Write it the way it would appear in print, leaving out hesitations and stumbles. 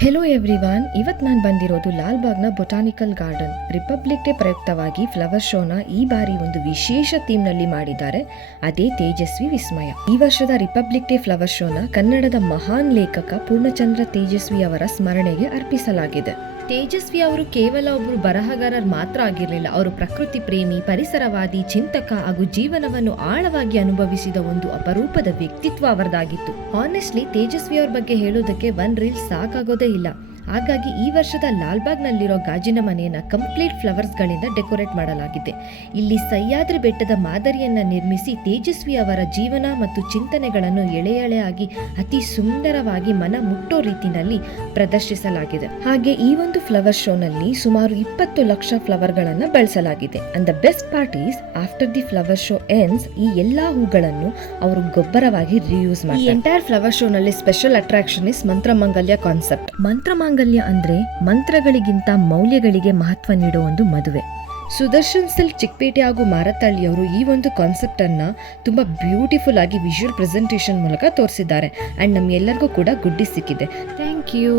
Hello everyone, ಇವತ್ತು ನಾನು ಬಂದಿರೋದು ಲಾಲ್ಬಾಗ್ನ ಬೊಟಾನಿಕಲ್ ಗಾರ್ಡನ್. ರಿಪಬ್ಲಿಕ್ ಡೇ ಪ್ರಯುಕ್ತವಾಗಿ ಫ್ಲವರ್ ಶೋನ ಈ ಬಾರಿ ಒಂದು ವಿಶೇಷ ಥೀಮ್ನಲ್ಲಿ ಮಾಡಿದ್ದಾರೆ. ಅದೇ ತೇಜಸ್ವಿ ವಿಸ್ಮಯ. ಈ ವರ್ಷದ ರಿಪಬ್ಲಿಕ್ ಡೇ ಫ್ಲವರ್ ಶೋನ ಕನ್ನಡದ ಮಹಾನ್ ಲೇಖಕ ಪೂರ್ಣಚಂದ್ರ ತೇಜಸ್ವಿ ಅವರ ಸ್ಮರಣೆಗೆ ಅರ್ಪಿಸಲಾಗಿದೆ. ತೇಜಸ್ವಿ ಅವರು ಕೇವಲ ಒಬ್ಬರು ಬರಹಗಾರರು ಮಾತ್ರ ಆಗಿರಲಿಲ್ಲ. ಅವರು ಪ್ರಕೃತಿ ಪ್ರೇಮಿ, ಪರಿಸರವಾದಿ, ಚಿಂತಕ ಹಾಗೂ ಜೀವನವನ್ನು ಆಳವಾಗಿ ಅನುಭವಿಸಿದ ಒಂದು ಅಪರೂಪದ ವ್ಯಕ್ತಿತ್ವ ಅವರದಾಗಿತ್ತು. ಹಾನೆಸ್ಟ್ಲಿ ತೇಜಸ್ವಿ ಅವ್ರ ಬಗ್ಗೆ ಹೇಳೋದಕ್ಕೆ ಒನ್ ರೀಲ್ ಸಾಕಾಗೋದೇ ಇಲ್ಲ. ಹಾಗಾಗಿ ಈ ವರ್ಷದ ಲಾಲ್ಬಾಗ್ನಲ್ಲಿರೋ ಗಾಜಿನ ಮನೆಯನ್ನ ಕಂಪ್ಲೀಟ್ ಫ್ಲವರ್ಸ್ ಗಳಿಂದ ಡೆಕೋರೇಟ್ ಮಾಡಲಾಗಿದೆ. ಇಲ್ಲಿ ಸಹ್ಯಾದ್ರಿ ಬೆಟ್ಟದ ಮಾದರಿಯನ್ನ ನಿರ್ಮಿಸಿ ತೇಜಸ್ವಿ ಅವರ ಜೀವನ ಮತ್ತು ಚಿಂತನೆಗಳನ್ನು ಎಳೆ ಎಳೆಯಾಗಿ ಅತಿ ಸುಂದರವಾಗಿ ಮನ ಮುಟ್ಟೋ ರೀತಿಯಲ್ಲಿ ಪ್ರದರ್ಶಿಸಲಾಗಿದೆ. ಹಾಗೆ ಈ ಒಂದು ಫ್ಲವರ್ ಶೋನಲ್ಲಿ ಸುಮಾರು 20 ಲಕ್ಷ ಫ್ಲವರ್ ಗಳನ್ನ ಬಳಸಲಾಗಿದೆ. And the best part is after the flower show ends ಈ ಎಲ್ಲಾ ಹೂಗಳನ್ನು ಅವರು ಗೊಬ್ಬರವಾಗಿ ರಿಯೂಸ್ ಮಾಡ್ತಾರೆ. ಈ ಎಂಟೈರ್ ಫ್ಲವರ್ ಶೋ ನಲ್ಲಿ ಸ್ಪೆಷಲ್ ಅಟ್ರಾಕ್ಷನ್ ಇಸ್ ಮಂತ್ರಮಾಂಗಲ್ಯ ಕಾನ್ಸೆಪ್ಟ್. ಮಂತ್ರಮಾಂಗಲ್ಯ ಅಂದ್ರೆ ಮಂತ್ರಗಳಿಗಿಂತ ಮೌಲ್ಯಗಳಿಗೆ ಮಹತ್ವ ನೀಡೋ ಒಂದು ಮದುವೆ. ಸುದರ್ಶನ್ ಸಿಲ್ಕ್ ಚಿಕ್ಕಪೇಟೆ ಹಾಗೂ ಮಾರತಳ್ಳಿಯವರು ಈ ಒಂದು ಕಾನ್ಸೆಪ್ಟ್ ಅನ್ನ ತುಂಬಾ ಬ್ಯೂಟಿಫುಲ್ ಆಗಿ ವಿಜುವಲ್ ಪ್ರೆಸೆಂಟೇಷನ್ ಮೂಲಕ ತೋರಿಸಿದ್ದಾರೆ. ಅಂಡ್ ನಮ್ಗೆಲ್ಲರಿಗೂ ಕೂಡ ಗುಡ್ಡಿ ಸಿಕ್ಕಿದೆ. Thank you.